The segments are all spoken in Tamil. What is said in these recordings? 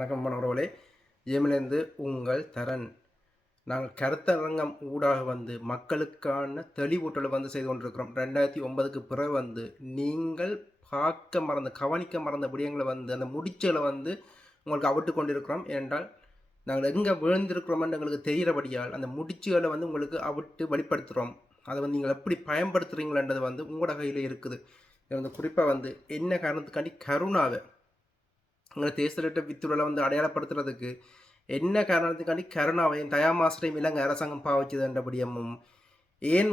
வணக்கம் மாணவர்களே, ஜெமிலேருந்து உங்கள் தரன். நாங்கள் கருத்தரங்கம் ஊடாக மக்களுக்கான தெளிவூட்டலை செய்து கொண்டிருக்கிறோம். 2009க்கு பிறகு நீங்கள் கவனிக்க மறந்த விடயங்களை அந்த முடிச்சுகளை உங்களுக்கு அவிட்டு கொண்டிருக்கிறோம். ஏனென்றால் நாங்கள் எங்கே விழுந்திருக்கிறோம்னு எங்களுக்கு தெரிகிறபடியால் அந்த முடிச்சுகளை உங்களுக்கு அவிட்டு வெளிப்படுத்துகிறோம். அதை நீங்கள் எப்படி பயன்படுத்துகிறீங்களன்றது உங்களோட கையில் இருக்குது. இது குறிப்பாக என்ன காரணத்துக்காண்டி கருணாவை எங்களை தேசத்திட்ட வித்துகளை அடையாளப்படுத்துறதுக்கு என்ன காரணத்துக்காண்டி கருணாவையும் தயாமாசரையும் இலங்கை அரசாங்கம் பாவிச்சதுன்றபடியமும் ஏன்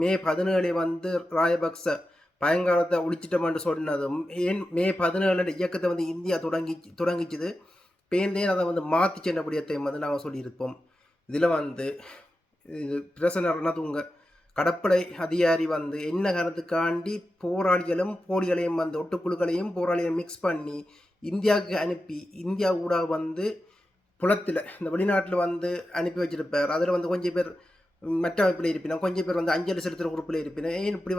மே 17 ராயபக்ச பயங்காலத்தை ஒழிச்சிட்டோம்னு சொன்னதும் ஏன் மே 17 இயக்கத்தை இந்தியா தொடங்கிச்சுது பேந்தேன் அதை மாற்றிச்சென்றபடியத்தையும் நாங்கள் சொல்லியிருப்போம். இதில் இது பிரசனர் தூங்க கடற்படை அதிகாரி என்ன காரணத்துக்காண்டி போராளிகளும் போலிகளையும் ஒட்டுக்குழுக்களையும் போராளிகளையும் மிக்ஸ் பண்ணி இந்தியாவுக்கு அனுப்பி இந்தியா ஊடாக புலத்தில் இந்த வெளிநாட்டில் அனுப்பி வச்சிருப்பார். அதில் கொஞ்சம் பேர் மற்ற அமைப்பில் இருப்பினோம், கொஞ்சம் பேர் அஞ்சலி செலுத்துகிற குரூப்பில் இருப்பினோம். ஏன் இப்படி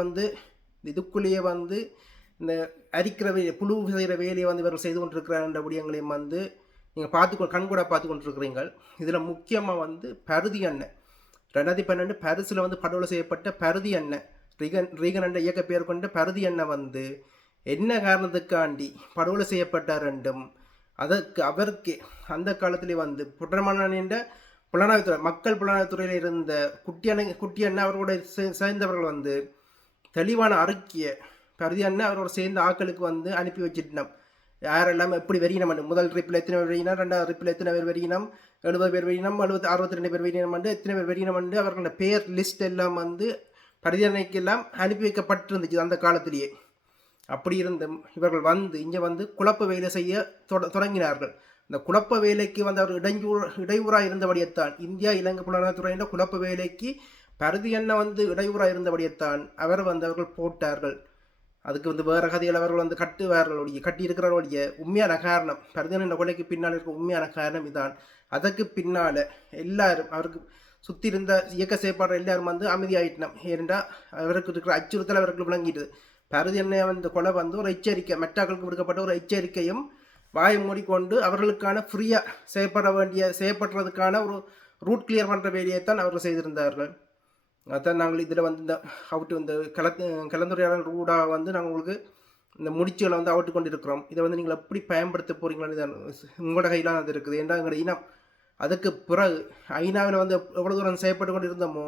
இதுக்குள்ளேயே இந்த அரிக்கிற புழு செய்கிற வேலையை இவர்கள் செய்து கொண்டிருக்கிறார் விடயங்களையும் நீங்கள் கண்கூட பார்த்து கொண்டிருக்கிறீங்கள். இதில் முக்கியமாக பருதி அண்ணன் 2012 பாரிஸில் படுகொலை செய்யப்பட்ட பருதி அண்ணன் ரீகன் என்ற இயக்க பெயர் கொண்ட பருதி அண்ணன் என்ன காரணத்துக்காண்டி படுகொலை செய்யப்பட்டார் என்றும் அவருக்கு அந்த காலத்திலே புற்றமணன் என்ற புலனாய்வுத்துறை மக்கள் புலனாய்வுத்துறையில் இருந்த குட்டி அண்ணன் அவரோட சேர்ந்தவர்கள் தெளிவான அறிக்கையை பருதி அண்ணன் அவரோட சேர்ந்த ஆக்களுக்கு அனுப்பி வச்சிட்டோம். யாரெல்லாம் எப்படி வெறியினம் முதல் ட்ரிப்பில் எத்தனை பேர் வெறியினம், ரெண்டாவது ட்ரிப்பில் எத்தனை பேர் வெறியினம், 70 பேர் வெறியினம், 62 பேர் வெறியினம் எத்தனை பேர் வெறியினம் அவர்களோட பேர் லிஸ்ட் எல்லாம் பருதி அன்னைக்கு எல்லாம் அனுப்பி வைக்கப்பட்டிருந்துச்சு அந்த காலத்திலேயே. அப்படி இருந்த இவர்கள் இங்கே குழப்ப வேலை செய்ய தொடங்கினார்கள். இந்த குழப்ப வேலைக்கு அவர் இடையூறாக இருந்தபடியத்தான் இந்தியா இலங்கை புலனாய்வுத்துறையின் குழப்ப வேலைக்கு பருதி அண்ணன் இடையூறாக இருந்தபடியத்தான் அவர்கள் போட்டார்கள். அதுக்கு வேறு கதைகள் அவர்கள் கட்டுவார்களுடைய கட்டியிருக்கிறவர்களுடைய உண்மையான காரணம் பருதி அண்ணன் கொலைக்கு பின்னால் இருக்க உண்மையான காரணம் இதான். அதற்கு பின்னால் எல்லாரும் அவருக்கு சுற்றி இருந்த இயக்க செயற்பாடு எல்லாரும் அமைதியாயிட்டோம். ஏனென்றால் அவருக்கு இருக்கிற அச்சுறுத்தல் அவருக்கு விளங்கிடுது. பருதி அண்ணன் கொலை ஒரு எச்சரிக்கை, மெட்டாக்களுக்கு விடுக்கப்பட்ட ஒரு எச்சரிக்கையும் வாயை மூடிக்கொண்டு அவர்களுக்கான ஃப்ரீயாக செய்யப்படுறதுக்கான ஒரு ரூட் கிளியர் பண்ணுற வேலையைத்தான் அவர்கள் செய்திருந்தார்கள். அதான் நாங்கள் இதில் இந்த அவுட்டு இந்த கலந்துரையாடல் ரூடாக நாங்கள் உங்களுக்கு இந்த முடிச்சுகளை அவுட்டு கொண்டு இருக்கிறோம். இதை நீங்கள் எப்படி பயன்படுத்த போகிறீங்களான்னு உங்களோட கையிலாம் அது இருக்குது. ஏன்னா எங்களோட இனம் அதுக்கு பிறகு ஐநாவில் எவ்வளோ தூரம் செய்யப்பட்டு கொண்டு இருந்தோமோ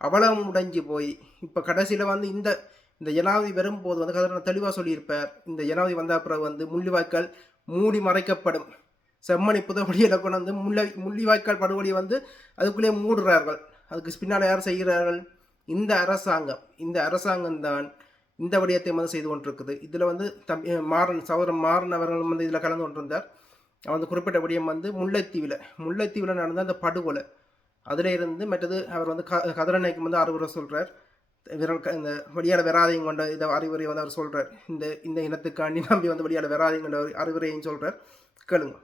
அவ்வளவு முடைஞ்சு போய் இப்போ கடைசியில் இந்த ஜனாதிபதி வரும்போது கதிரனை தெளிவாக சொல்லியிருப்பார். இந்த ஜனாதிபதி வந்த பிறகு முள்ளிவாய்க்கால் மூடி மறைக்கப்படும், செம்மணி புதவடியில் கொண்டு முள்ளிவாய்க்கால் படுகொலியை அதுக்குள்ளேயே மூடுறார்கள். அதுக்கு பின்னால் யார் செய்கிறார்கள்? இந்த அரசாங்கம் தான் இந்த விடயத்தை செய்து கொண்டிருக்குது. இதில் சகோதரன் மாறன் அவர்கள் இதில் கலந்து கொண்டிருந்தார். குறிப்பிட்ட விடயம் முல்லைத்தீவில் நடந்த அந்த படுகொலை அதில் இருந்து மற்றது அவர் கதிரனைக்கு அறிவுரை சொல்கிறார். இந்த வெளியால் வராதையும் கொண்ட இதை அறிவுரை அவர் சொல்கிறார். இந்த இனத்துக்காண்டி நம்பி வெளியால் வராதையும் கொண்ட அறிவுரையும் சொல்கிறார். கேளுங்க.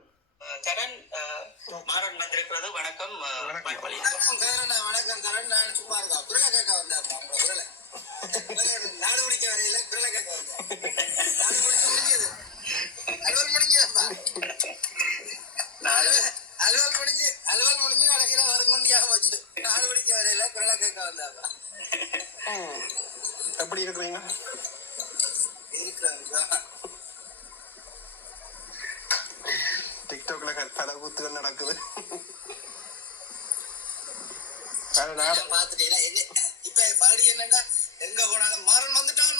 வணக்கம். நான் சும்மா இருக்கா குரலை கேட்க வந்தேன். குரலை நாடு முடிக்க வரையில குரலை கேட்க வந்தேன். நாடு முடிச்சு முடிஞ்சது அலுவல் முடிஞ்சதா அலுவல் முடிஞ்சு கடைசியில வருங்கொண்டியாக போச்சு. நாடு முடிக்க வரையில குரலை கேட்க வந்தாப்பா. எப்படி இருக்கிறீங்க? டிக்டாக்ல பல கூத்துகள் நடக்குது. இப்ப பகுதி என்னன்னா எங்க போனாலும் மாறன் வந்துட்டான்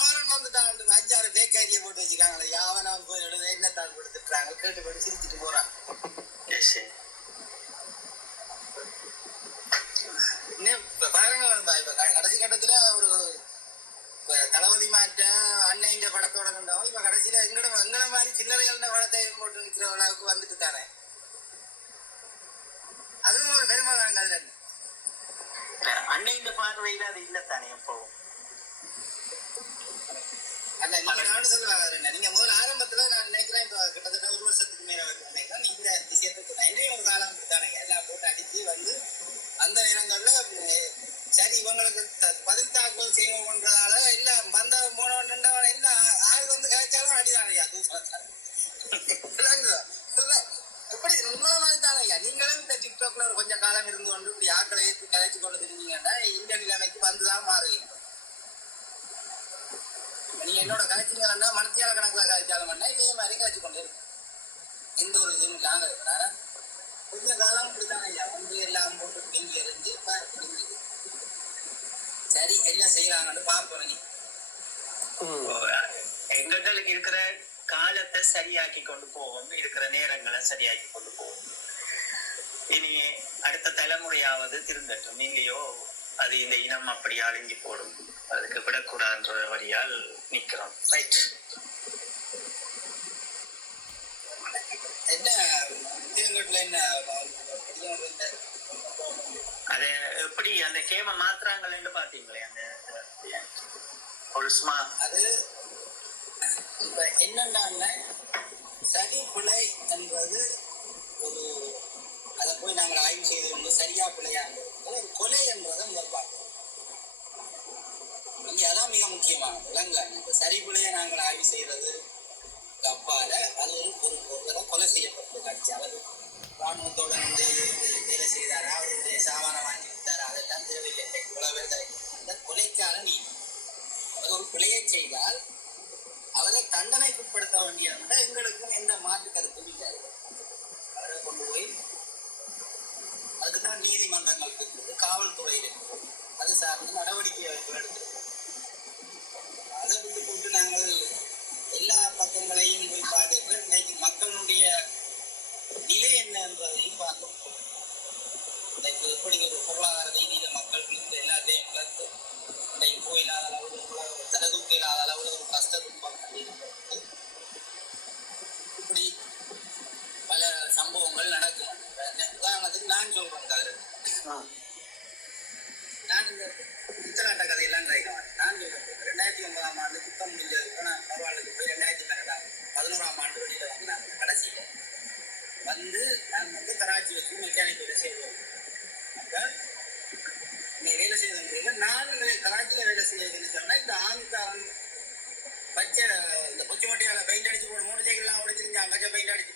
5-6 பேக்காரியை போட்டு வச்சுக்காங்களே. யாவனம் போய் என்னத்தான் கொடுத்துட்டாங்க கேட்டு போட்டு சிரிச்சுட்டு போறான். பாருங்க, இப்ப கடைசி கட்டத்துல ஒரு தளபதி மாற்ற அன்னைங்க படத்தோட இருந்தவங்க இப்ப கடைசியில எங்கட மாதிரி சில்லறைகள் படத்தை போட்டு நிக்கிற அளவுக்கு வந்துட்டு தானே. அதுவும் ஒரு பெருமை தாங்க. அதுல அன்னைஇந்த பார்வையில அது இல்லத்தானே எப்பவும் நானும் சொல்லுவாங்க. நீங்க முதல்ல ஆரம்பத்துல நான் நினைக்கிறேன் இப்ப கிட்டத்தட்ட 1 வருஷத்துக்கு மேல நினைக்கிறேன் இந்த விஷயத்துக்கு என்னையும் ஒரு காலம் தானே எல்லாம் போட்டு அடிச்சு அந்த நேரங்கள்ல சரி இவங்களுக்கு பதில் தாக்கல் செய்யணும்ன்றதால இல்ல வந்த போனவன் என்ன ஆறு காய்ச்சாலும் அடிதானையா அப்படி உங்களை மாதிரி தானே ஐயா நீங்களும் இந்த டிக்டாக்ல ஒரு கொஞ்சம் காலம் இருந்து கொண்டு இப்படி ஆக்களை ஏற்றி கதைச்சு கொண்டு தெரிஞ்சீங்கன்னா இந்த நிலைமைக்கு வந்துதான் மாறுவீங்க. நீங்க என்னோட கதைச்சிங்கன்னா மனத்தியால கணக்குல கதைச்சாலும் பண்ணா இதே மாதிரி கதைச்சு கொண்டு இருக்கு. எந்த ஒரு இதுவும் இல்லாங்க இருக்கிறாரா கொஞ்ச காலம் இப்படித்தானே ஐயா வந்து எல்லாம் போட்டு பிடிங்கி இருந்து பிடிங்குது. சரி என்ன செய்யறாங்கன்னு பார்ப்போம். நீ எங்களுக்கு இருக்கிற காலத்தை சரியாக்கி கொண்டு போவோம், இருக்கிற நேரங்களை சரியாக்கி கொண்டு போவோம். இனி அடுத்த தலைமுறையாவது திருந்தட்டும். இல்லையோ அது இந்த இனம் அப்படி அழிஞ்சு போடும். அதுக்கு விடக்கூடாதுன்ற வழியால் நிக்கிறோம். ரைட். என்ன தேங்கட்ல என்ன அத எப்படி அந்த கேம மாத்துறாங்கன்னு பாத்தீங்களே அந்த அது இப்ப என்னன்னா சரி பிழை என்பது ஒரு அதை போய் நாங்கள் ஆய்வு செய்து கொண்டு சரியா பிழையா ஒரு கொலை என்பதை முதல் பார்க்கணும். இங்க அதான் மிக முக்கியமானது இல்லைங்க. இப்ப சரி பிழைய நாங்கள் ஆய்வு செய்யறது அப்பால அது ஒரு கொலை செய்யப்பட்டு காட்சி. அவர் ராணுவத்தோட வந்து வேலை செய்தாரா, அவருடைய சாமானம் வாங்கி விட்டாரா, அதெல்லாம் தேவையில்லை. இவ்வளவு பேர் அந்த கொலைக்கான நீ ஒரு பிழையை செய்தால் அவரை தண்டனைக்குட்படுத்த வேண்டியது எங்களுக்கும் எந்த மாற்று கருத்தும் இல்லை. அவரை கொண்டு போய் அதுக்குதான் நீதிமன்றங்கள் இருக்குது, காவல்துறை இருக்குது, அது சார்ந்து நடவடிக்கை எடுத்து அதை விட்டு போட்டு நாங்கள் எல்லா பக்கங்களையும் போய் பார்த்து இன்றைக்கு மக்களுடைய நிலை என்ன என்பதையும் பார்த்தோம். இன்றைக்கு எப்படி ஒரு பொருளாதார ரீதியில மக்கள் இருந்து எல்லாத்தையும் வளர்த்து இன்றைக்கு போயில்லாத அளவுல தனதுக்கு இல்லாத அளவுல ஒரு கஷ்ட துன்பம் இப்படி பல சம்பவங்கள் நடக்கும். உதாரணத்துக்கு நான் சொல்றேன் கதை. நான் இந்த புத்தநாட்ட கதையெல்லாம் நான் சொல்றேன் 2009ஆம் ஆண்டு குத்தம் முடிஞ்சதுக்கு நான் பரவாயில்ல போய் 2011ஆம் ஆண்டு வெளியில வந்து நான் கடைசியில வந்து நான் வந்து கராச்சி வச்சு மெக்கானிக் வேலை செய்வேன். அப்ப வேலை செய்த முறையில் நான் கராச்சியில வேலை செய்யறதுன்னு சொன்னா இந்த ஆண்காரன் பச்சை இந்த கொச்சி மட்டியால பெயிண்ட் அடிச்சு போட மோட்டர் சைக்கிள்லாம் உடைச்சிருந்தாங்க. பச்சை பெயிண்ட் அடிச்சு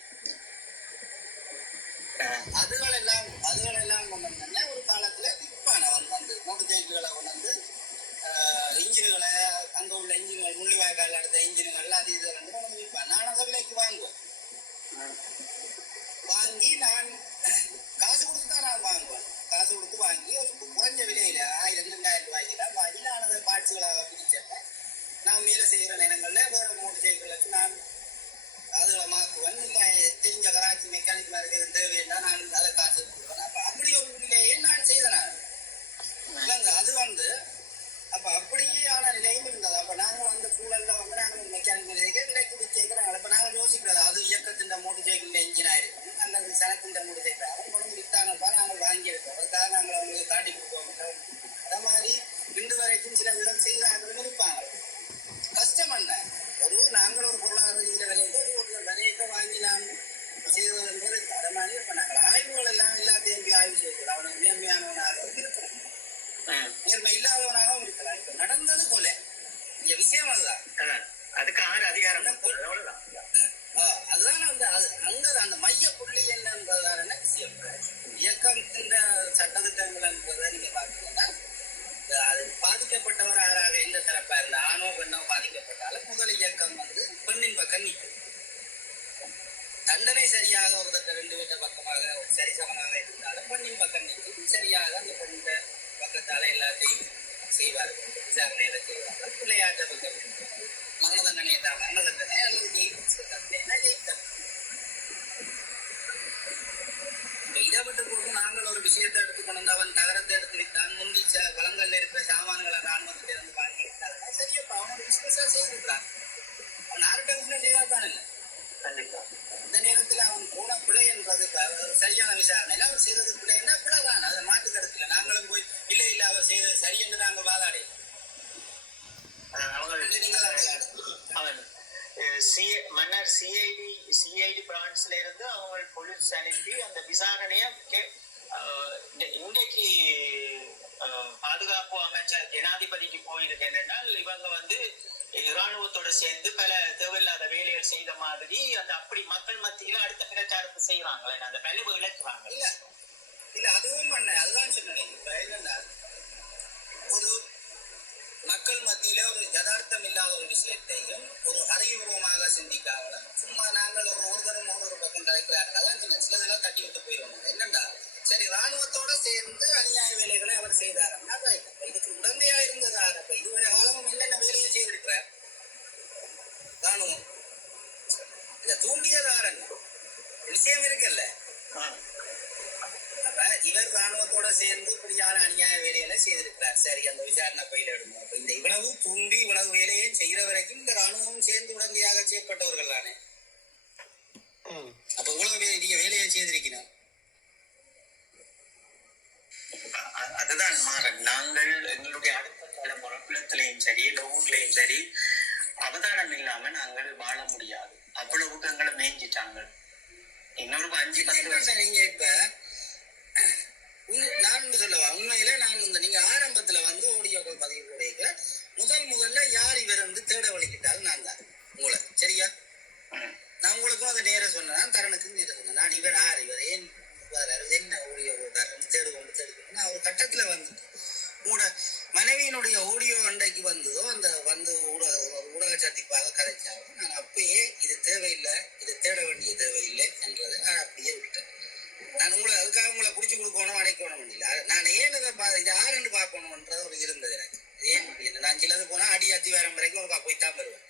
அதுகளெல்லாம் கொண்டு வந்தோம்னா ஒரு காலத்துல விற்பான வந்து மோட்டர் சைக்கிள்களை கொண்டு வந்து இன்ஜின்களை அங்க உள்ள இன்ஜின்கள் முள்ளிவாய்க்கால் அடுத்த இன்ஜின்கள் அது இது கொண்டு வந்து விற்பான். நான் அதை விலைக்கு வாங்கி நான் காசு கொடுத்து தான் நான் வாங்குவேன். காசு கொடுத்து வாங்கி ஒரு குறைஞ்ச விலையில 1000-2000 ரூபாய்க்கு தான் வாங்கி நான் அதை பார்ட்ஸுகளாக பிரிச்சேன். நான் வேலை செய்கிற நேரங்கள்ல வேற மோட்டர் சைக்கிளுக்கு நான் அதுகளை மாற்றுவேன். இல்லை தெரிஞ்ச கராச்சி மெக்கானிக்கலாக இருக்கிறது தேவைன்னா நான் அதை காசு கொடுப்பேன். அப்போ அப்படி ஒரு நிலையை நான் செய்தேன். இல்லைங்க அது வந்து அப்போ அப்படியான நிலையும் இருந்தது. அப்போ நாங்கள் அந்த சூழல்ல வந்து நாங்கள் மெக்கானிக் விலைக்கு விற்கிறோம். அப்போ நாங்கள் யோசிக்கிறது அது இயக்கத்தின் மோட்டர் சைக்கிள் என்ஜின் ஆயிருக்கும் அல்லது சனத்தின் மோட்டர் சைக்கிள் அவன் கொண்டு விற்றானப்பா நாங்கள் வாங்கியிருக்கோம். அதுக்காக நாங்கள் அவங்களுக்கு காட்டி கொடுப்போம். அதே மாதிரி இன்று வரைக்கும் சில விதம் செய்தார்கள் இருப்பாங்க. கஷ்டம் அல்ல. நாங்கள் ஒரு பொருளாதார ரீதியில் விலையை வாங்கி நாம் செய்வது என்பது அதே மாதிரி இப்போ நாங்கள் ஆய்வுகள் எல்லாம் எல்லாத்தையும் ஆய்வு செய்கிறோம். அவனுக்கு நேர்மையானவனாகவும் இருக்கிறோம், நேர்மை இல்லாதவனாகவும் இருக்கலாம். இப்போ நடந்தது போல இந்த விஷயம் அதுதான். அதுக்கு ஆறு அதிகாரம் அதுதான் வந்து அங்க அந்த மைய புள்ளி என்னன்றதான விஷயம். இயக்கம் இந்த சட்டத்திட்டங்கள் என்பதை நீங்க பாத்தீங்கன்னா அது பாதிக்கப்பட்டவர் யாராக எந்த தரப்பா இருந்த ஆணோ பெண்ணோ பாதிக்கப்பட்டாலும் முதல் இயக்கம் வந்து பெண்ணின் பக்கம் நிற்கும். தண்டனை சரியாக ஒரு 2 பேர் பக்கமாக சரிசமமாக இருந்தாலும் பெண்ணின் பக்கம் நிற்கும். சரியாக அந்த பெண்ணின் பக்கத்தால எல்லாத்தையும் செய்வார்கள், விசாரணையில செய்வார்கள். விளையாட்டு பக்கம் மரண தண்டனை என்றால் மரண தண்டனை அல்லது ஜெயித்தல். இதை விட்டு போட்டு நாங்கள் ஒரு விஷயத்தை எடுத்துக்கொண்டு அவன் தகரத்தை எடுத்து விட்டான், முந்தி வளங்கள்ல இருக்கிற சாமான்களை ராணுவத்தில இருந்து வாங்கி விட்டாருன்னா சரியப்பா அவனோட பிசினஸா செய்திருக்கிறான். அவன் யார்கிட்ட பிசினஸ் செய்தால்தான் இல்லை. கண்டிப்பா இந்த நேரத்தில் அவன் போன பிழை என்பது சரியான விசாரணையில் அவர் செய்தது பிழை என்ன பிழைதான், அதை மாற்று கருத்துல நாங்களும் போய் இல்லை இல்லை அவர் செய்தது சரி என்று நாங்கள் வாதாடி மன்னர் சிஐடி பிரான்ஸ்ல இருந்து அவங்க போலீஸ் அனுப்பி அந்த விசாரணையை இன்றைக்கு பாதுகாப்பு அமைச்சர் ஜனாதிபதிக்கு போயிருக்கு என்னென்னால் இவங்க வந்து இராணுவத்தோட சேர்ந்து பல தேவையில்லாத வேலைகள் செய்த மாதிரி அந்த அப்படி மக்கள் மத்தியில அடுத்த பிரச்சாரத்தை செய்யறாங்களே அந்த பலவு இழக்கிறாங்க. இல்ல இல்ல அதுவும் பண்ண அதுதான் சொன்னேன். இப்ப என்னன்னா ஒரு மக்கள் மத்தியில ஒரு யதார்த்தம் இல்லாத ஒரு விஷயத்தையும் ஒரு அறிவுபூர்வமாக சிந்திக்காம சும்மா நாங்கள் ஒரு தரம் ஒரு பக்கம் கலைக்கிறார்கள் சிலதெல்லாம் தட்டி விட்டு போயிடுவாங்க. என்னண்டா சரி ராணுவத்தோட சேர்ந்து அநியாய வேலைகளை அவர் செய்தாருன்னா இதுக்கு உடந்தையா இருந்ததாரு. இதுவரை காலமும் என்னென்ன வேலையை செய்திருக்கிறார் ராணுவம் இதை தூண்டியதாரன் விஷயம் இருக்குல்ல. அப்ப இவர் ராணுவத்தோட சேர்ந்து இப்படியான அநியாய வேலைகளை செய்திருக்கிறார். சரி அந்த விசாரணை பயில எடுங்க. அப்ப இந்த இவ்வளவு தூண்டி இவ்வளவு வேலையும் செய்கிற வரைக்கும் இந்த ராணுவம் சேர்ந்து உடந்தையாக செய்யப்பட்டவர்கள் தானே. அப்ப இவ்வளவு நீங்க வேலையை செய்திருக்கிறார். அதுதான் மாறன். நாங்கள் எங்களுடைய அடுத்த தலைமுறை குளத்திலையும் சரி இல்ல ஊர்லயும் சரி அவதானம் இல்லாம நாங்கள் வாழ முடியாது. அவ்வளவுக்கு எங்களை மேய்ஞ்சிட்டாங்க. இன்னொரு 5-10 வருஷம் நீங்க இப்ப நான் சொல்லவா உண்மையில நான் இந்த நீங்க ஆரம்பத்துல வந்து ஓடியோக்கள் பதிவு கூட முதல்ல யார் இவர் வந்து தேட வலிக்கிட்டாலும் நான் தான் உங்களை சரியா. நான் உங்களுக்கும் அதை நேர சொன்னேன் தரனுக்கு நேர சொன்னேன். நான் இவர் யார் இவர் ஏன் என்ன ஓடியோ தேடுவோம் ஒரு கட்டத்துல வந்து கூட மனைவியினுடைய ஓடியோ அண்டைக்கு வந்ததோ அந்த வந்து ஊடக சந்திப்பாக கதைச்சாலும் நான் அப்பயே இது தேவையில்லை இது தேட வேண்டிய தேவையில்லை என்றதை நான் அப்படியே விட்டேன். நான் உங்களை அதுக்காக உங்களை பிடிச்சி கொடுக்கணும் அடைக்கணும் இல்லை. நான் ஏன் இதை யாருன்னு பார்க்கணும்ன்றது ஒரு இருந்தது எனக்கு. ஏன் முடியல நான் சிலது போனா அடியாத்தி வேற வரைக்கும் ஒரு போய்த்தான் வருவேன்.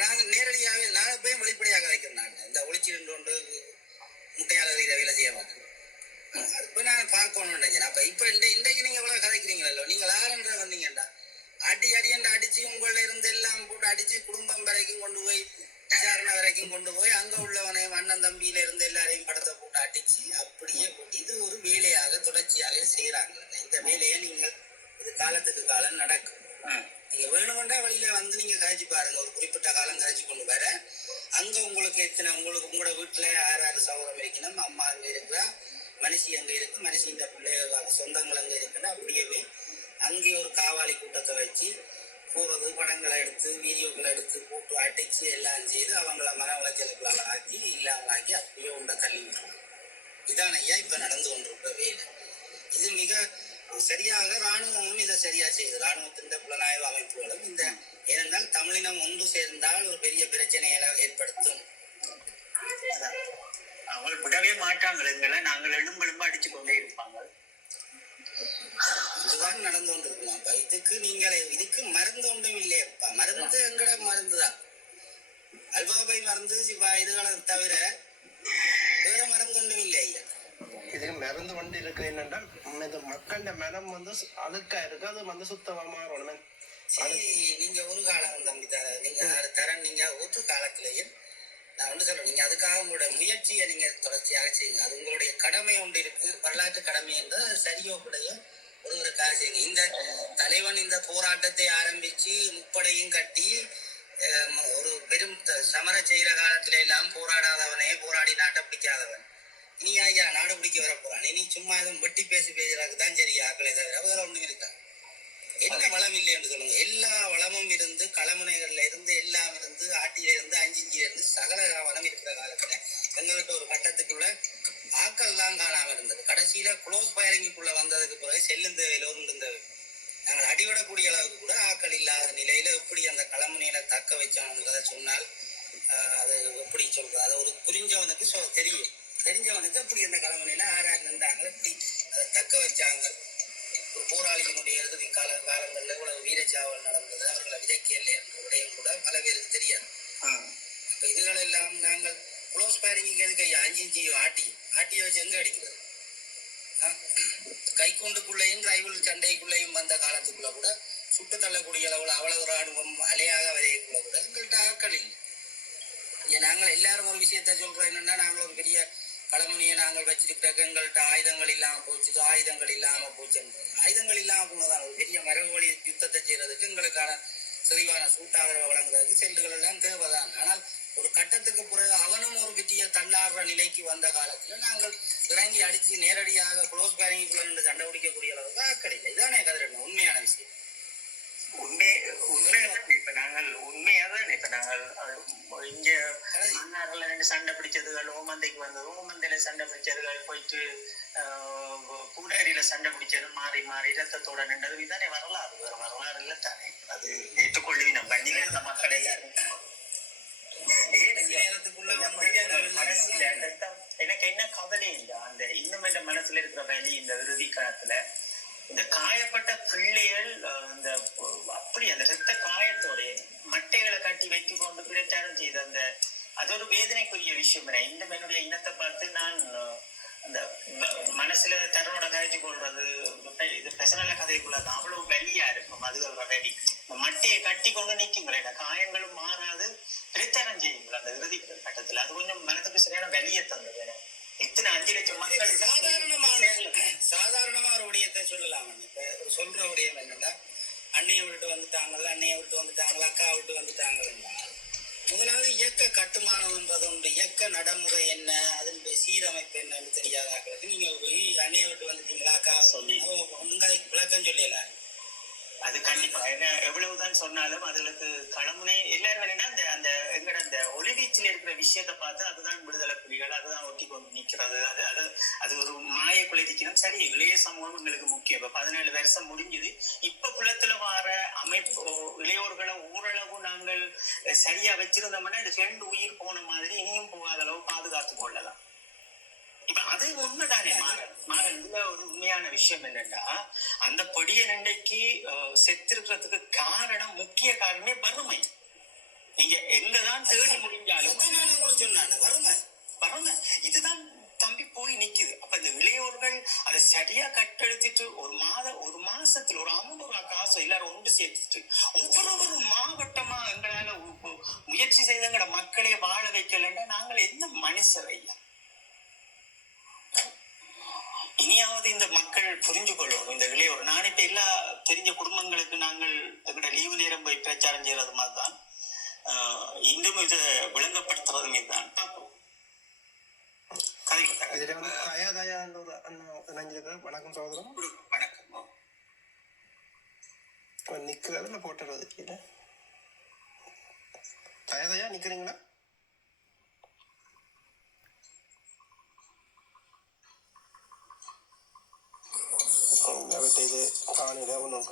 நான் நேரடியாகவே நான் போய் வெளிப்படையாக வைக்கிறேன். நான் இந்த ஒளிச்சு நின்று முட்டையாளர் இதை வேலை செய்ய மாட்டேன். அது நான் பார்க்கணும்னு நினைச்சேன். அப்ப இப்ப இன்றைக்கு நீங்க எவ்வளவு கதைக்கிறீங்களோ நீங்கள் யாருன்ற வந்தீங்கடா அடியண்ட அடிச்சு உங்கள இருந்து எல்லாம் போட்டு அடிச்சு குடும்பம் வரைக்கும் கொண்டு போய் விசாரணை வரைக்கும் கொண்டு போய் அங்க உள்ளவனை அண்ணன் தம்பியில இருந்து எல்லாரையும் படத்தை போட்டு அடிச்சு அப்படியே இது ஒரு வேலையாக தொடர்ச்சியாக செய்யறாங்க. இந்த வேலையை நீங்கள் இது காலத்துக்கு காலம் நடக்கும். நீங்க வேணுமெண்டா வழியில வந்து நீங்க கழிச்சு பாருங்க. ஒரு குறிப்பிட்ட காலம் கழிச்சு கொண்டு வர அங்க உங்களுக்கு எத்தனை உங்களுக்கு உங்களோட வீட்டுல யாராரு சௌரம் வைக்கணும் அம்மா அங்க இருக்கிறா மனுஷி அங்க இருக்கு மனுஷி இந்த பிள்ளைய சொந்தங்கள் அங்க இருக்குன்னா அப்படியே அங்கே ஒரு காவாலி கூட்டத்தை வச்சு போறது படங்களை எடுத்து வீடியோக்களை எடுத்து போட்டு அடிச்சு எல்லாம் செய்து அவங்கள மன உளைச்சலுக்குள்ள ஆக்கி இல்லாமலாக்கி அப்படியே உண்ட தள்ளி விட்டுருவாங்க. இதான் ஐயா இப்ப நடந்து கொண்டிருக்கிற வேலை. இது மிக சரியாக ராணுவமும் இதை சரியா செய்யுது. ராணுவத்தின் புலனாய்வு அமைப்புகளும் இந்த ஏனென்றால் தமிழினம் ஒன்று சேர்ந்தால் ஒரு பெரிய பிரச்சனைகளை ஏற்படுத்தும். அவங்க விடவே மாட்டாங்க. எங்களை நாங்கள் எழும்பெழும்பு அடிச்சு கொண்டே இருப்பாங்க. இதுதான் நடந்து கொண்டிருக்கலாம்ப்பா. இதுக்கு மருந்து ஒன்றும் இல்லையப்பா. மருந்து எங்கட மருந்துதான் அல்பாபை மருந்து இதுகளை தவிர வேற மருந்து ஒன்றும் இல்லை ஐயா. இது மருந்து வந்து இருக்கு என்னன்னா மக்களோட மனம் வந்து அழுக்கா இருக்கு அது வந்து சுத்தமா மாறணும். சரி நீங்க ஒரு காலம் தம்பி நீங்க தரேன். நீங்க ஒரு காலத்திலையும் நான் ஒன்று சொல்றேன். நீங்க அதுக்காக உங்களோட முயற்சியை நீங்க தொடர்ச்சியாக செய்யுங்க. அது உங்களுடைய கடமை ஒன்று இருக்கு வரலாற்று கடமை என்று சரியோ கூடையோ ஒருவருக்காக செய்யுங்க. இந்த தலைவன் இந்த போராட்டத்தை ஆரம்பிச்சு முப்படையும் கட்டி ஒரு பெரும் சமர செய்கிற காலத்தில எல்லாம் போராடாதவனே போராடி நாட்டை பிடிக்காதவன் இனி ஐயா நாடு பிடிக்க வர போறான். இனி சும்மா எதுவும் வெட்டி பேசுறதுக்கு தான் சரி ஆக்களை தவிர வேற ஒண்ணும் இருக்கா. என்ன வளம் இல்லை என்று சொல்லுங்க. எல்லா வளமும் இருந்து களமுனைகள்ல இருந்து எல்லாம் இருந்து ஆட்டில இருந்து அஞ்சிஞ்சில இருந்து சகல வளம் இருக்கிற காலத்துல எங்கள்கிட்ட ஒரு கட்டத்துக்குள்ள ஆக்கள் தான் காணாம இருந்தது. கடைசியில க்ளோஸ் பயரிங்குள்ள வந்ததுக்கு பிறகு செல்லும் தேவையில ஒரு இருந்தது. நாங்கள் அடிவிடக்கூடிய அளவுக்கு கூட ஆக்கள் இல்லாத நிலையில எப்படி அந்த களமுனையில தக்க வச்சோம்ன்றதை சொன்னால் அது எப்படி சொல்றது அது ஒரு புரிஞ்சவனுக்கு தெரியும். தெரிஞ்சவனுக்கு எப்படி அந்த களமுனையில ஆறாறு நின்றாங்க எப்படி அதை தக்க வச்சாங்க. ஒரு போராளியினுடைய இறுதி காலங்கள்ல இவ்வளவு வீரச்சாவல் நடந்தது அவர்களை விதைக்கல என்ற விடயம் கூட பல பேருக்கு தெரியாது. இப்ப இதுகள் எல்லாம் நாங்கள் க்ளோஸ் பயரிங்க எதுக்கு அஞ்சிஞ்சியும் ஆட்டிய வச்சு எங்க அடிக்கிறது. கைக்குண்டுக்குள்ளேயும் ரைவல் சண்டைக்குள்ளேயும் வந்த காலத்துக்குள்ள கூட சுட்டு தள்ளக்கூடிய அளவுல அவ்வளவு ராணுவம் அலையாக வரையக்குள்ள கூட எங்கள்கிட்ட ஆக்கள் இல்லை. நாங்கள் எல்லாரும் ஒரு விஷயத்த சொல்றோம் என்னன்னா நாங்கள் ஒரு பெரிய களமுனையை நாங்கள் வச்சிருக்க எங்கள்கிட்ட ஆயுதங்கள் இல்லாம போச்சு ஆயுதங்கள் இல்லாம போச்சு. ஆயுதங்கள் இல்லாம போனதான் ஒரு பெரிய மரபுவழி யுத்தத்தை செய்யறதுக்கு எங்களுக்கான செறிவான சூட்டாதரவை வழங்குறதுக்கு செல்லுகள் எல்லாம் தேவைதான். ஆனால் ஒரு கட்டத்துக்கு பிறகு அவனும் ஒரு வெற்றியை தள்ளாடுற நிலைக்கு வந்த காலத்துல நாங்கள் இறங்கி அடிச்சு நேரடியாக க்ளோஸ் பேரிங்குள்ள நின்று சண்டை பிடிக்கக்கூடிய அளவுக்கு கிடையாது. இதானே கதிரண்ணன் உண்மையான விஷயம். இப்ப நாங்கள் உண்மையாதான் இப்ப நாங்கள் இங்க மன்னார்ல ரெண்டு சண்டை பிடிச்சதுகள், ஓமந்தைக்கு வந்தது, ஓமந்தையில சண்டை பிடிச்சதுகள், போயிட்டு பூடாரியில சண்டை பிடிச்சது, மாறி மாறி ரத்தத்தோட நின்றது, இதுதானே வரலாறு. வேற வரலாறு இல்லை தானே. அது ஏற்றுக்கொள்ளுவி நம்ம பண்ணி இருந்த மக்கள் எல்லாரும். எனக்கு என்ன கவலை இல்லை, அந்த இன்னும் இந்த மனசுல இருக்கிற வலி, இந்த இறுதி காலத்துல இந்த காயப்பட்ட பிள்ளைகள் இந்த அப்படி அந்த ரத்த காயத்தோட மட்டைகளை கட்டி வைத்து கொண்டு பிரச்சாரம் செய்த அந்த அது ஒரு வேதனைக்குரிய விஷயம். இந்த என்னுடைய இனத்தை பார்த்து நான் அந்த மனசுல தன்னோட கதைச்சு கொள்றது, இது பெசனல கதைக்குள்ளது அவ்வளவு வலியா இருக்கும். அதுகள் வலி மட்டையை கட்டி கொண்டு நிற்குங்களேன், காயங்களும் மாறாது பிரச்சாரம் செய்யுங்களா அந்த இறுதி கட்டத்துல. அது கொஞ்சம் மனதுக்கு சரியான வலியை தந்தது. இத்தனை 5 லட்சம் மக்கள் சாதாரணமா ஒரு விடயத்தை சொல்லலாம். இப்ப சொல்ற விடயம் என்னன்னா, அண்ணையை விட்டு வந்துட்டாங்களா, அக்கா விட்டு வந்துட்டாங்கன்னா, முதலாவது இயக்க கட்டுமானம்ன்றது உண்டு. இயக்க நடைமுறை என்ன, அதனுடைய சீரமைப்பு என்னன்னு தெரியாதாக்களுக்கு நீங்க போய் அண்ணையை விட்டு வந்துட்டீங்களா அக்கா சொல்லி உங்க விளக்கம் சொல்லலாம். அது கண்டிப்பா என்ன எவ்வளவுதான் சொன்னாலும் அதுக்கு களமுனை எல்லாரும் வேணும்னா அந்த அந்த எங்கட அந்த ஒளிவீச்சில் இருக்கிற விஷயத்தை பார்த்து அதுதான் விடுதலை புலிகள், அதுதான் ஒட்டி கொண்டு நிற்கிறது. அது ஒரு மாய குலைதிக்கணும். சரி, இளைய சமூகம் எங்களுக்கு முக்கியம். இப்ப 17 வருஷம் முடிஞ்சது. இப்ப குலத்துல வார அமைப்பு இளையோர்களை ஓரளவு நாங்கள் சரியா வச்சிருந்தோம்னா இது 2 உயிர் போன மாதிரி இனியும் போகாத அளவு பாதுகாத்து கொள்ளலாம். இப்ப அது உண்மைதானே மாறன். இதுல ஒரு உண்மையான விஷயம் என்னன்னா, அந்த பொடிய நண்டைக்கு செத்திருக்கிறதுக்கு காரணம், முக்கிய காரணமே வறுமை. நீங்க எங்கதான் தேடி முடிஞ்சாலும் வறுமை இதுதான் தம்பி போய் நிக்குது. அப்ப இந்த இளையோர்கள் அதை சரியா கட்டெடுத்துட்டு ஒரு மாசத்துல ஒரு 50 ரூபா காசு எல்லாரும் ஒன்று சேர்த்துட்டு ஒவ்வொரு மாவட்டமா எங்களால முயற்சி செய்த எங்கட மக்களை வாழ வைக்கலன்னா நாங்கள் எந்த மனுஷர் ஐயா? இனியாவது இந்த மக்கள் புரிஞ்சு கொள்வோம். இந்த இளையோர் நான் இப்ப எல்லா தெரிஞ்ச குடும்பங்களுக்கு நாங்கள் எங்கட லீவு நேரம் போய் பிரச்சாரம் செய்யறது மாதிரிதான் இன்னும் இதை விளங்கப்படுத்துறதுமே தான் பார்ப்போம். வணக்கம் சகோதரம். வணக்கம். நிக்கிறதுல போட்டுறது தயாதையா நிக்கிறீங்களா? இது காணில ஒன்றும்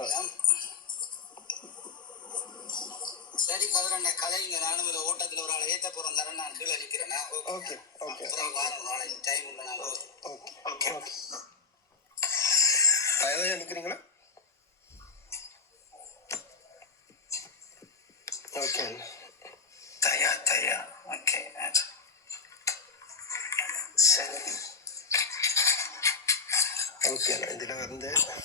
சரி கதிரண்ண கதைங்க. நானும் இந்த ஓட்டத்துல ஒரு ஆளை ஏத்த போறேன் தரேன். நான் கீழே நிக்கிறேன்னா ஓகே ஓகே வாரம் நாளைக்கு டைம் இல்லை. ஓகே ஓகே ஓகே தயாதையா நிக்கிறீங்களா? ஓகே தயா ஓகே சரி ஓகே. இதுல வந்து